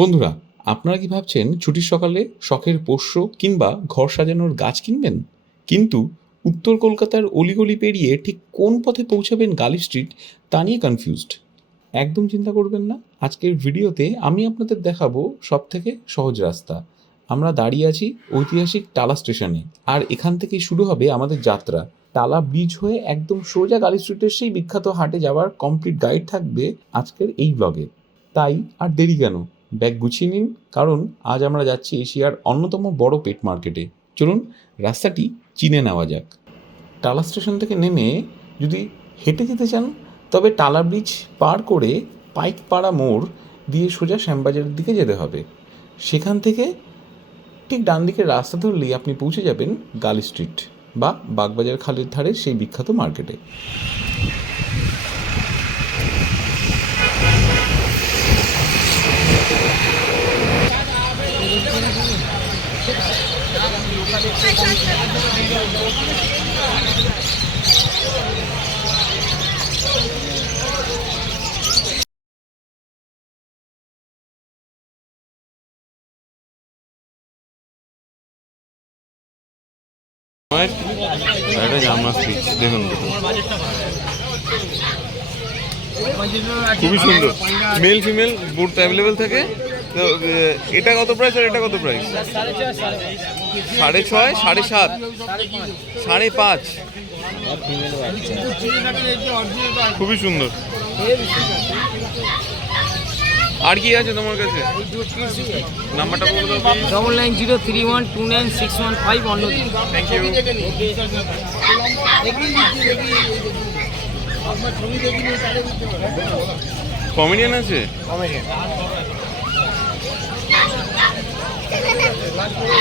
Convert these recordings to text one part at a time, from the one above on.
বন্ধুরা, আপনারা কি ভাবছেন ছুটির সকালে শখের পোষ্য কিংবা ঘর সাজানোর গাছ কিনবেন? কিন্তু উত্তর কলকাতার অলিগলি পেরিয়ে ঠিক কোন পথে পৌঁছাবেন গালি স্ট্রিট তা নিয়ে কনফিউজড? একদম চিন্তা করবেন না। আজকের ভিডিওতে আমি আপনাদের দেখাবো সবথেকে সহজ রাস্তা। আমরা দাঁড়িয়ে আছি ঐতিহাসিক টালা স্টেশনে, আর এখান থেকেই শুরু হবে আমাদের যাত্রা। টালা ব্রিজ হয়ে একদম সোজা গালি স্ট্রিটের সেই বিখ্যাত হাটে যাওয়ার কমপ্লিট গাইড থাকবে আজকের এই ব্লগে। তাই আর দেরি কেন, ব্যাগ গুছিয়ে নিন, কারণ আজ আমরা যাচ্ছি এশিয়ার অন্যতম বড় পেট মার্কেটে। চলুন রাস্তাটি চিনে নেওয়া যাক। টালা স্টেশন থেকে নেমে যদি হেঁটে যেতে চান, তবে টালা ব্রিজ পার করে পাইকপাড়া মোড় দিয়ে সোজা শ্যামবাজারের দিকে যেতে হবে। সেখান থেকে ঠিক ডান দিকের রাস্তা ধরলেই আপনি পৌঁছে যাবেন গালি স্ট্রিট বা বাগবাজার খালের ধারে সেই বিখ্যাত মার্কেটে। এটা জামা স্পিচ দেখুন, খুবই সুন্দর। মেল ফিমেল বুট অ্যাভেলেবেল থাকে। তো এটা কত প্রাইস আর এটা কত প্রাইস? 6.5, 7.5, 5.5। খুবই সুন্দর। আর কি আছে তোমার কাছে? নাম্বারটা বলে দাও। 9903129615 অন্য। Thank you. কমেডিয়ান আছে?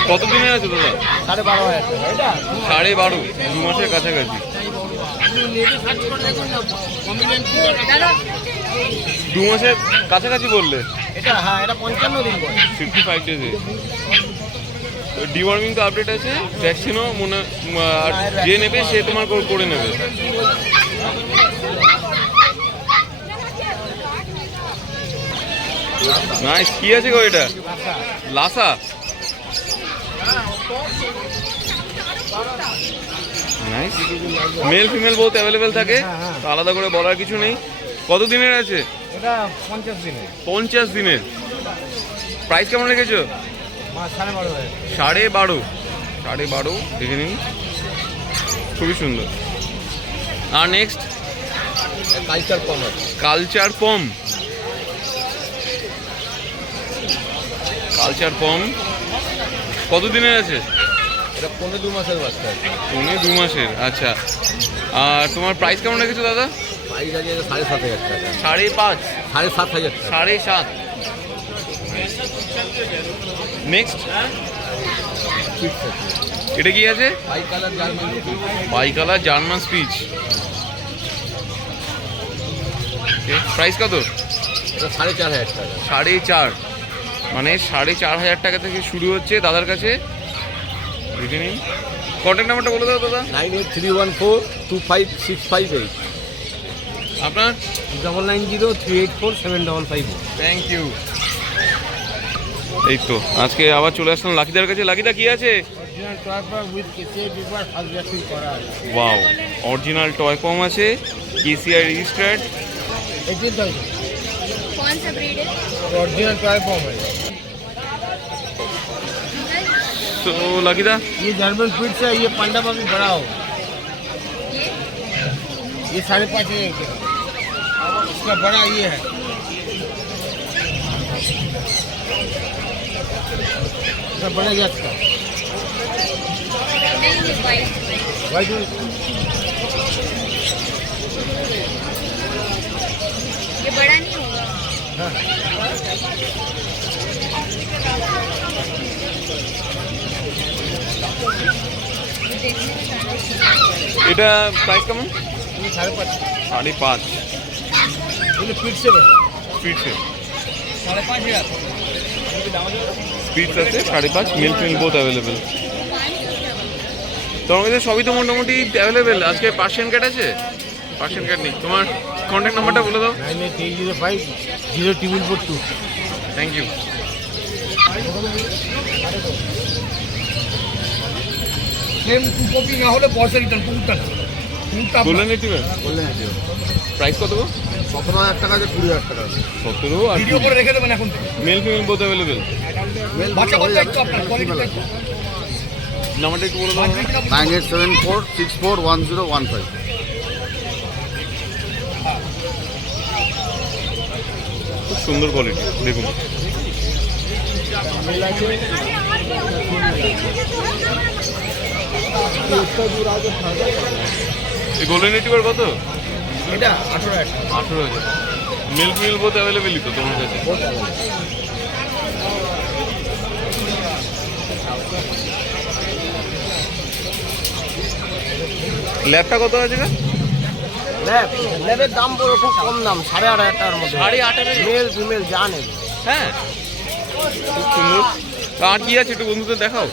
কত দিনে আছে দাদা? 12,500। 2 মাসের কাছাকাছি। 2 মাসের কাছাকাছি বললে? এটা হ্যাঁ, এটা 55 দিন বয়স। 55 ডেজে। ডিওয়ার্মিং তো আপডেট আছে, ভ্যাকসিনও মনে, আর যে নেবে সে তোমার করে নেবে। নাইস। কি আছে গো এটা? লাসা। নাইস। মেল ফিমেল বহুত অ্যাভেলেবেল থাকে, তো আলাদা করে বলার কিছু নেই। কত দিনের আছে? এটা 50 দিনের। 50 দিনের। প্রাইস কেমন রেখেছো? 12.5। 12.5 দেখে নিন, খুবই সুন্দর। আর নেক্সট কালচার পম। কত দিনের আছে? এটা 15-2 মাসের বাচ্চা। 2 মাসের। আচ্ছা, আর তোমার প্রাইস কেমন রেখেছো দাদা? প্রাইস আছে 7,500 টাকা। 5.5, 7,500। 7.5। নেক্সট এটা কি আছে? By colour German speech. Price কত? এটা 4,500 টাকা। 4.5, মানে 4,500 টাকা থেকে শুরু হচ্ছে দাদার কাছে। দেখে নিন। কন্ট্যাক্ট নাম্বারটা বলে দাও দাদা। 9831425658। আপনার? 9903847555। Thank you. এই তো আজকে আবার চলে আসলাম লাকিদার কাছে। লাকিদা কি আছে? ওয়াও, অরিজিনাল টয় পম আছে, কেসিআর রেজিস্টার্ড। कौन सा ब्रीड है? ओरिजिनल टॉय पॉम है। तो लाकिदा ये जर्मन स्पिट्स है, ये पांडा भी बड़ा हो। ये 5.5 का, इसका बड़ा ये है। इसका बड़ा गैस का नहीं वाइट। वाइट। ये बड़ा नहीं होगा। हाँ। এটা প্রাইস কেমন? ये 5.5। 5.5 ये फिट से স্পিডসে। 5,500। স্পিডস আছে 5.5। মিল ফিল বোথ অ্যাভেলেবেল। তোমার কাছে সবই তো মোটামুটি অ্যাভেলেবেল। আজকে পার্সিয়ান ক্যাট আছে? পার্সিয়ান ক্যাট নেই। তোমার কন্ট্যাক্ট নাম্বারটা বলে দাও। 9880500442। Thank you. সেম 2 কপি না হলে পয়সা রিটার্ন কুকুরটা না কুকুরটা গোল্ডেন রিট্রিভার প্রাইস কত গো? 17,000 টাকা যে 20,000 টাকা 17 আর ভিডিও করে রেখে দেবেন এখন মেল ফিমেল বোথ অ্যাভেলেবেল। বাচ্চা করতে একটু আপনার কোয়ালিটি একটু নাম্বারটা একটু বলে দাও। 9874641015 খুব সুন্দর কোয়ালিটি দেখুন। এই গোল্ডেন রিট্রিভার কত? এটা 18,000 টাকা 18,000। মেল ফিমেল বোথ অ্যাভেলেবেলই তো তোমার কাছে? ল্যাবটা কত আছে গা? ল্যাবের দাম পুরো খুব কম দাম, 8,500 টাকার মধ্যে। 8,500 মেল ফিমেল যা নেবে। হ্যাঁ, খুব সুন্দর। তা আর কি আছে একটু বন্ধুদের দেখাও।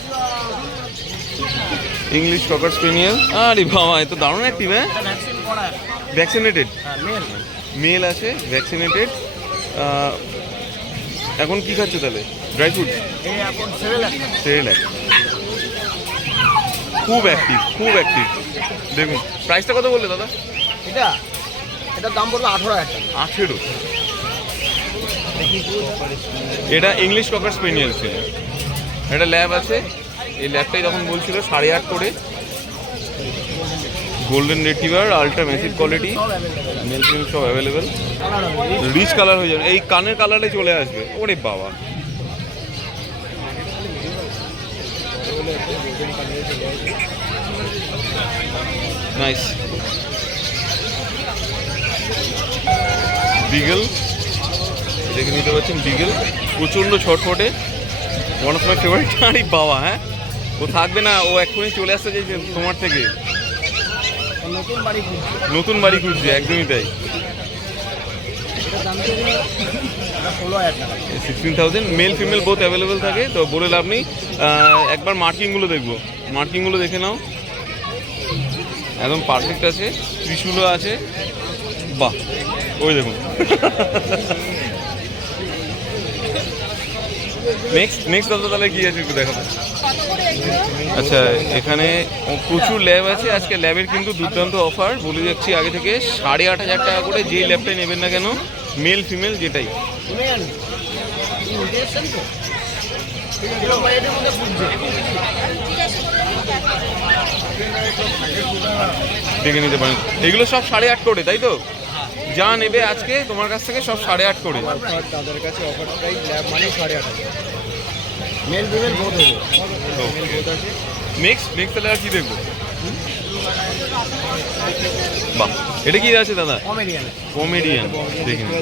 English cocker spaniel. আরে বাবা, এ তো দারুণ অ্যাক্টিভ। হ্যাঁ, ভ্যাকসিন করা ভ্যাকসিনেটেড মেল। মেল আছে, ভ্যাকসিনেটেড। এখন কি খাচ্ছ তাহলে? ড্রাই ফ্রুট, এই এখন 7 লাখ। সেরেলাক। খুব অ্যাক্টিভ, খুব অ্যাক্টিভ। দেখুন প্রাইসটা কত বললে দাদা? এটার দাম পড়বে 18,000 টাকা। 18। এটা ইংলিশ ককার স্পেনিয়েল ছিল। একটা ল্যাব আছে, এই ল্যাবটাই তখন বলছিল 8.5 করে। Golden retriever, ultra massive quality, male female সব অ্যাভেলেবেল। রিচ কালার হয়ে যাবে, এই কানের কালারে চলে আসবে। ওরে বাবা, নাইস। বিগল দেখে নিতে পারছেন, বিগল প্রচণ্ড ছটফটে, ওয়ান অফ মাই ফেভারিট। আরে বাবা, হ্যাঁ ও থাকবে না, ও এক্ষুনি চলে আসতে চাইছে তোমার থেকে। নতুন বাড়ি খুঁজছে, একদমই তাই। 16,000। মেল ফিমেল বোথ অ্যাভেলেবেল থাকে, তো বলে লাভ নেই। একবার মার্কিংগুলো দেখবো, মার্কিংগুলো দেখে নাও, একদম পারফেক্ট আছে। ত্রিশূলও আছে, বাহ ওই দেখুন। নেক্সট দাদা তাহলে কি আছে একটু দেখাবো। আচ্ছা, এখানে প্রচুর ল্যাব আছে। আজকে ল্যাবের কিন্তু দুর্দান্ত অফার বলে যাচ্ছি আগে থেকে। 8,500 টাকা করে যেই ল্যাবটাই নেবেন না কেন, মেল ফিমেল যেটাই। দেখে নিতে পারেন। এগুলো সব 8.5 করে, তাই তো? যা নেবে আজকে তোমার কাছ থেকে সব 8.5 করে। তাদের কাছে অফার প্রাইস ল্যাব মানে 8,500। মেল ফিমেল বোথ হবে। নেক্সট তাহলে আর কি দেখবো? বাহ, এটা কি আছে দাদা? কমেডিয়ান। দেখে নিন,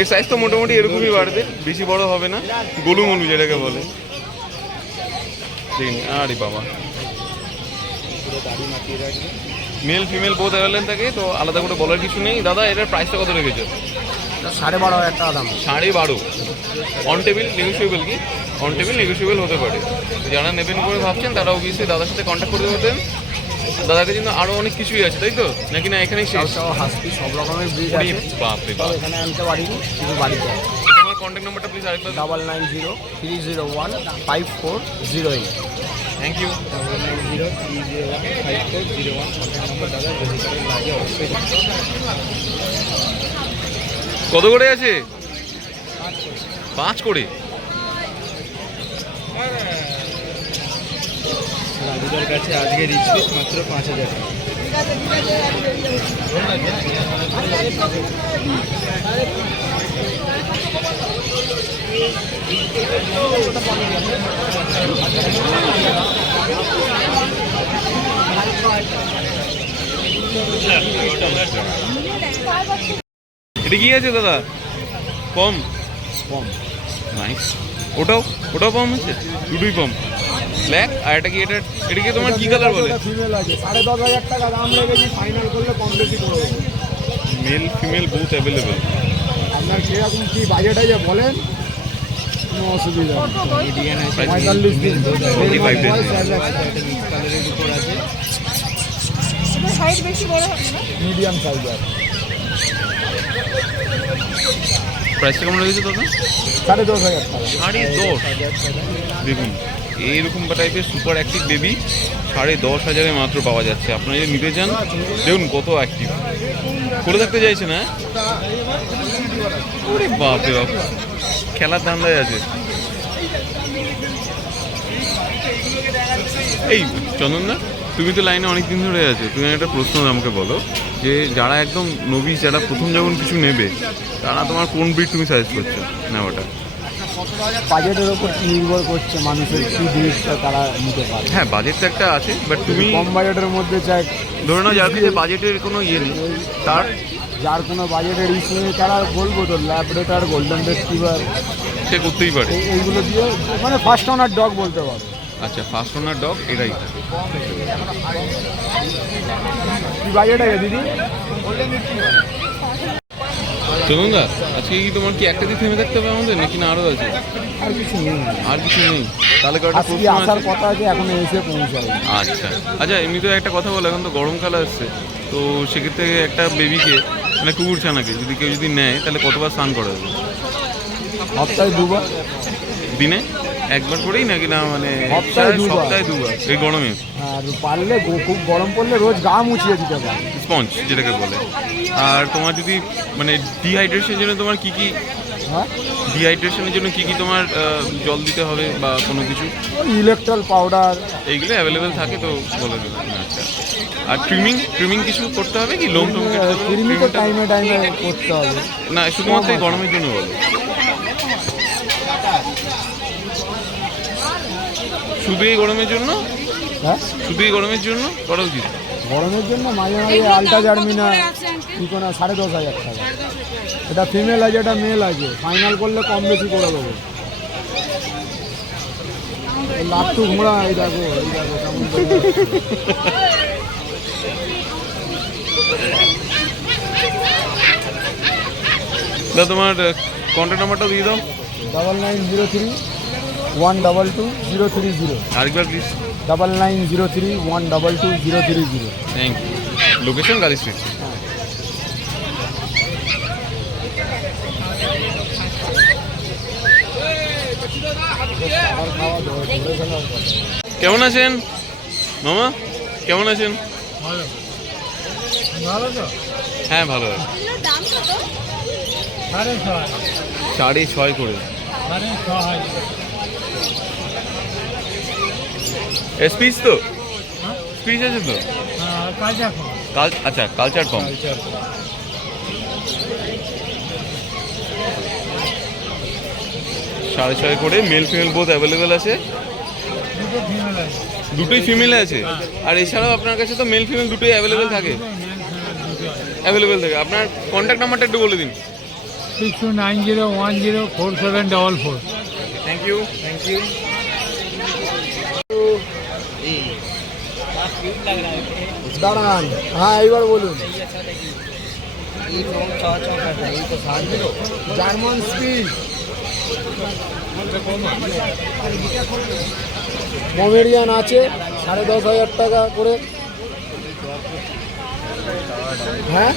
এর সাইজ তো মোটামুটি এরকমই বাড়বে, বেশি বড় হবে না। গোলুমলু যেটাকে বলে। দেখে নিন, আরে বাবা, মেল ফিমেল বোথ অ্যাভেলেবল থাকে, তো আলাদা করে বলার কিছু নেই। দাদা এটার প্রাইসটা কত রেখেছো? 12,500 টাকা দাম। 12.5। অন টেবিল নেগোসিয়েবল কি? অন টেবিল নেগোসিয়েবল হতে পারে। যারা নেবেন করে ভাবছেন তারা অবভিয়াসলি দাদার সাথে কন্ট্যাক্ট করতে পারবেন। দাদাকে কিন্তু আরও অনেক কিছুই আছে, তাই তো? নাকি না এখানেই শেষ? হাস্কি সব রকমের ব্রিড আরে আছে। বাপরে বাপ। এখানে আনতে পারিনি, শুধু বাড়িতে আছে। তোমার কন্ট্যাক্ট নাম্বারটা প্লিজ আরেকবার। 9903015408। Thank you. 9903015408 কন্ট্যাক্ট নাম্বার দাদা, যদি কারো লাগে অবশ্যই। কত করে আছে? 5 করে। রাজুদার কাছে আজকে রিচ পিস মাত্র 5,000 টাকা। এটা কি আছে দাদা? পম। নাইস। ওটাও পম আছে, দুটোই পম। ব্ল্যাক আর এটা কি? এটা কি তোমার কি কালার বলে? ফিমেল আছে, 10,500 টাকা দাম রেখেছি, ফাইনাল করলে কম বেশি করে দেবো। Male female both available. আপনার কিরকম কি বাজেট আছে বলেন, কোনো অসুবিধা নেই। 45 দিন 45 days। কালারের উপর আছে, হাইট বেশি বড় হবে না। মিডিয়াম সাইজ আছে। প্রাইসটা কেমন লেগেছে দাদা? 10,500 টাকা। 10,500। দেখুন এইরকম টাইপের সুপার অ্যাক্টিভ বেবি 10,500 মাত্র পাওয়া যাচ্ছে। আপনারা যদি নিতে চান দেখুন কত অ্যাক্টিভ, করে থাকতে চাইছে না। ওরে বাপরে বাপ, খেলার ধান্দায় আছে। এই চন্দনদা, তুমি তো লাইনে অনেক দিন ধরে আছো, তুমি একটা প্রশ্ন আমাকে বলো যে যারা একদম নবীস, যারা প্রথম যখন কিছু নেবে, তারা তোমার কোন ব্রিড তুমি সাজেস্ট করছো নেওয়াটা? বাজেটের ওপর নির্ভর করছে মানুষের কি জিনিসটা তারা নিতে পারে। হ্যাঁ, বাজেট তো একটা আছে, বাট তুমি কম বাজেটের মধ্যে চাই, ধরে নাও যার কাছে বাজেটের কোনো ইয়ে নেই, তার যার কোনো বাজেটের ইস্যু নেই তারা বলবো তো ল্যাবরেটর, গোল্ডেন রেট্রিভার সে করতেই পারে। এইগুলো দিয়ে মানে ফার্স্ট অনার ডগ বলতে পারো। আচ্ছা, ফার্স্ট ওনার ডগ এটাই থাকে। কি বাজেট আছে দিদি? চন্দনদা, আজকে কি তোমার কি একটা দিয়ে থেমে থাকতে হবে আমাদের, নাকি না আরও আছে? আর কিছু নেই, আর কিছু নেই? তাহলে কয়েকটা আজকে প্রশ্ন আসার আছে। কথা আছে, এখনো এসে পৌঁছায়। আচ্ছা আচ্ছা, এমনিতেও একটা কথা বলো, এখন তো গরমকাল আসছে, তো সেক্ষেত্রে একটা বেবিকে মানে কুকুর ছানাকে যদি কেউ যদি নেয় তাহলে কতবার স্নান করাবে? সপ্তাহে 2 বার। দিনে একবার করেই নাকি না মানে সপ্তাহে 2 বার। সপ্তাহে 2 বার এই গরমে? আর পারলে খুব গরম পড়লে রোজ গা মুছিয়ে দিতে পারে। স্পঞ্জ যেটাকে বলে। আর তোমার যদি মানে ডিহাইড্রেশনের জন্য তোমার কি কি, হ্যাঁ, ডিহাইড্রেশনের জন্য কি কি তোমার জল দিতে হবে বা কোনো কিছু, ইলেকট্রল পাউডার এইগুলো অ্যাভেলেবেল থাকে তো বলে দেবেন। আচ্ছা, আর ট্রিমিং কিছু করতে হবে কি, লোম টোম কেটে দেবে? ক্রিমি তো টাইমে টাইমে করতে হবে। না, শুধুমাত্র এই গরমের জন্য বলো, শুধু এই গরমের জন্য? হ্যাঁ, শুধু এই গরমের জন্য করা উচিত? গরমের জন্য মাঝে মাঝে আলটা জার্মিনা ইকোনা 10,500 টাকা। এটা ফিমেল আছে, এটা মেল আছে, ফাইনাল করলে কম বেশি করে দেবো। লাট্টু ঘোড়া, এই দেখো কেমন দাদা তোমার কন্ট্যাক্ট নাম্বারটা দিয়ে দাও। 9903-122-030। আরেকবার প্লিজ। 9903-122-030। Thank you. লোকেশন গাড়ি স্ট্রিট। কেমন আছেন মামা, কেমন আছেন? ভালো তো? হ্যাঁ ভালো আছে। এগুলোর দাম কত? 6.5 করে। স্পিচ তো, স্পিচ আছে তো? আচ্ছা, কালচার কম। সাড়ে 6 করে, মেল ফিমেল বোথ অ্যাভেলেবেল আছে। দুটোই ফিমেল আছে। আর এছাড়াও আপনার কাছে তো মেল ফিমেল দুটোই অ্যাভেলেবেল থাকে। আপনার কন্ট্যাক্ট নাম্বারটা একটু বলে দিন। 6290104744। Thank you. দাঁড়ান, হ্যাঁ এইবার বলুন। জার্মান স্পিড, পমেরিয়ান আছে 10,500 টাকা করে। হ্যাঁ,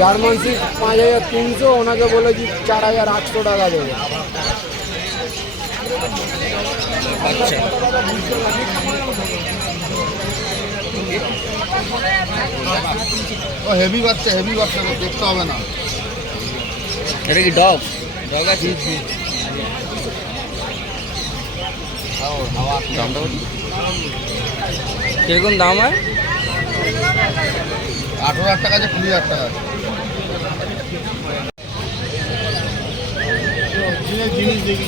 জার্মান স্পিড 5,300, ওনাকে বলেছি 4,800 টাকা দেবে। হেভি বাচ্চা দেখতে হবে না। এটা কি ডগ আছে? দামটা কত? কিরকম দাম হয়? 18,000 টাকা আছে, 20,000 টাকা আছে। জিনিস দেখি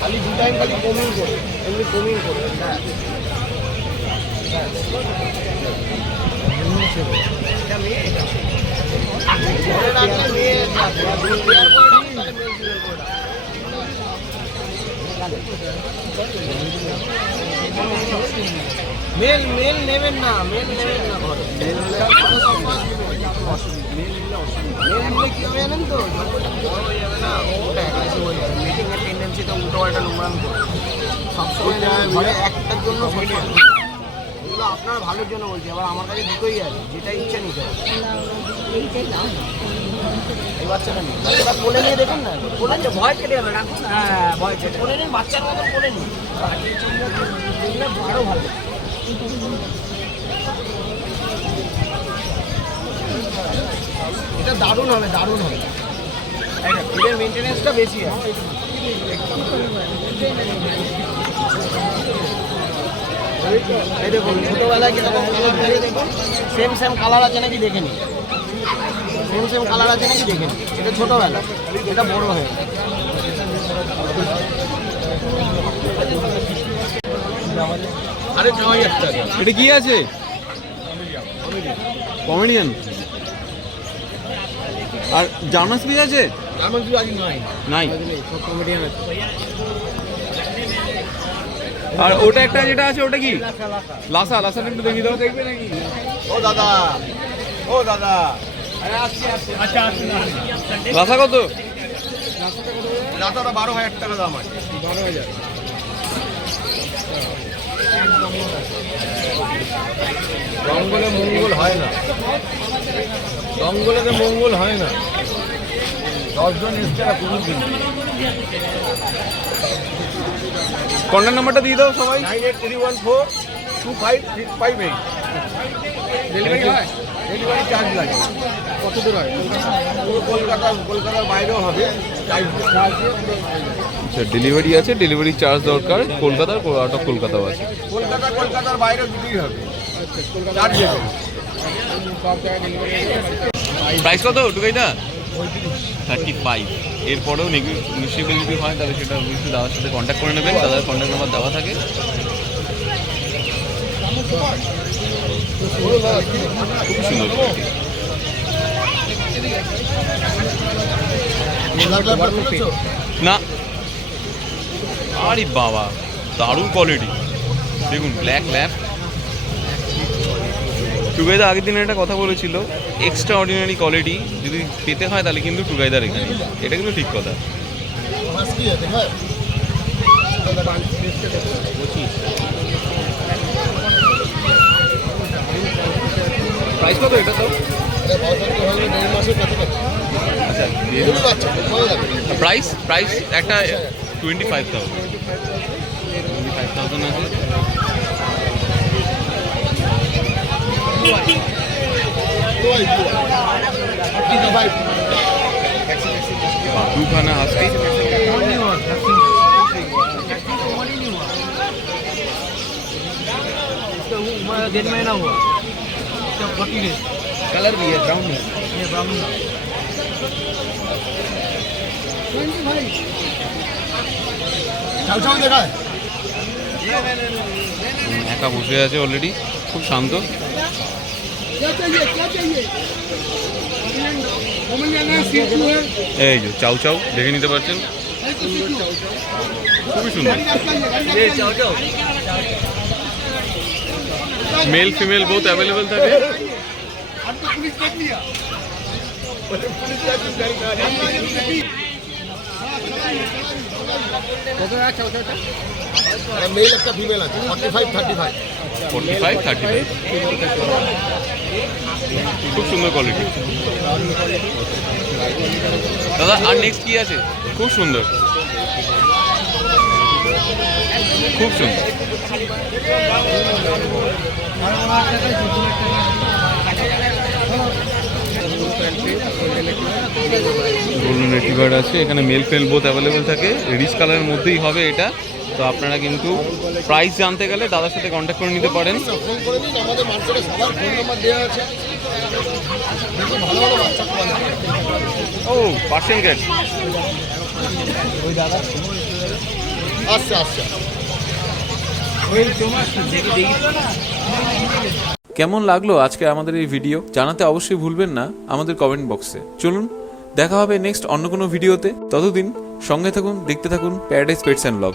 খালি 2 টাইম খালি কমিং করে, এমনি কমিং করে। মেল মেল নেবেন না, মেল নেবেন না ঘরে। মেল নিলে কি হবে জানেন তো, যখন বড় হয়ে যাবে না ওটা অ্যাগ্রেসিভ হয়ে যাবে, মিটিংয়ের টেন্ডেন্সি তো উল্টো পাল্টা নোংরাম করে সবসময় ঘরে একটার জন্য এগুলো আপনার ভালোর জন্য বলছি। আবার আমার কাছে দুটোই আছে, যেটা ইচ্ছা নিতে হবে। এই বাচ্চাটা নিন, বাচ্চাটা কোলে নিয়ে দেখুন না, কোলে নিয়ে ভয় কেটে যাবে, রাখুন না। হ্যাঁ ভয় কেটে কোলে নিন, বাচ্চার মতন কোলে নিন, দেখলে আরও ভালো। এটা দারুণ হবে, দারুণ হবে। এদের মেনটেনেন্সটা বেশি আছে। এই দেখুন ছোটোবেলায় কীরকম কালার দিয়ে দেখুন, সেম সেম কালার আছে নাকি দেখে নিন, সেম সেম কালার আছে নাকি দেখে নিন। এটা ছোটোবেলা, এটা বড় হয়ে আরে 9000 টাকা। এটা কি আছে? কমেডিয়ান। আর জার্মান স্পিচ আছে? আমার কিছু আজ নাই। নাই। সব কমেডিয়ান আছে। আর ওটা একটা যেটা আছে ওটা কি? লাসা, লাসাটা একটু দেখিয়ে দাও। দেখবে নাকি? ও দাদা, ও দাদা, আচ্ছা আসুন। লাসা কত? দাদাটা 12,000 টাকা দাম আছে। 12,000। জঙ্গলে মঙ্গল হয় না, জঙ্গলেতে মঙ্গল হয় না। 10 জন এসছে না কুকুর কিনতে। কন্ট্যাক্ট নাম্বারটা দিয়ে দাও সবাই। 9831425658। ডেলিভারি হয়? ডেলিভারি চার্জ লাগে। কত দূর হয়? পুরো কলকাতার বাইরেও হবে। আচ্ছা ডেলিভারি আছে, ডেলিভারি চার্জ দরকার। কলকাতার আউট অফ কলকাতাও আছে। কলকাতার বাইরে দুটোই হবে। চার্জ দেবে। সব জায়গায় ডেলিভারি। প্রাইস কত টুকাইটা? 35। এরপরেও নেগোশিয়েবল যদি হয় তাহলে সেটা অবশ্যই দাদার সাথে কন্ট্যাক্ট করে নেবেন। দাদার কন্ট্যাক্ট নাম্বার দেওয়া থাকে। খুব সুন্দর কোয়ালিটি। না আরে বাবা দারুণ কোয়ালিটি দেখুন, ব্ল্যাক ল্যাপ। টুগাইদা আগের দিনে একটা কথা বলেছিল, এক্সট্রা অর্ডিনারি কোয়ালিটি যদি পেতে হয় তাহলে কিন্তু টুগাইদার এখানে। এটা কিন্তু ঠিক কথা। প্রাইস কত এটা তো? আচ্ছা প্রাইস প্রাইস একটা 25,000 আছে। দুখানা হাসি। 1.5 महीना हुआ। कलर भी है, ब्राउन है। ये ब्राउन একা বসে আছে অলরেডি, খুব শান্ত। এই যে চাউ চাউ দেখে নিতে পারছেন, খুবই সুন্দর। মেল ফিমেল বোথ অ্যাভেলেবেল থাকে। মেল একটা ফিমেল আছে 45-35। 45-35 খুব সুন্দর কোয়ালিটি দাদা। আর নেক্সট কি আছে? খুব সুন্দর, খুব সুন্দর। গোল্ডেন রিট্রিভার আছে এখানে, মেল ফেল বোথ অ্যাভেলেবেল থাকে। রিচ কালারের মধ্যেই হবে এটা। তো আপনারা কিন্তু প্রাইস জানতে গেলে দাদার সাথে কন্ট্যাক্ট করে নিতে পারেন। ফোন করে দিন, আমাদের মার্কেটে সবার ফোন নাম্বার দেওয়া আছে। ভালো ভালো বাচ্চা ও পার্সেন্ট গেট ওই দাদা আচ্ছা আচ্ছা। কেমন লাগলো আজকে আমাদের এই ভিডিও জানাতে অবশ্যই ভুলবেন না আমাদের কমেন্ট বক্সে। চলুন দেখা হবে নেক্সট অন্য কোনো ভিডিওতে। ততদিন সঙ্গে থাকুন, দেখতে থাকুন প্যারাডাইস পেটস অ্যান্ড ব্লগ।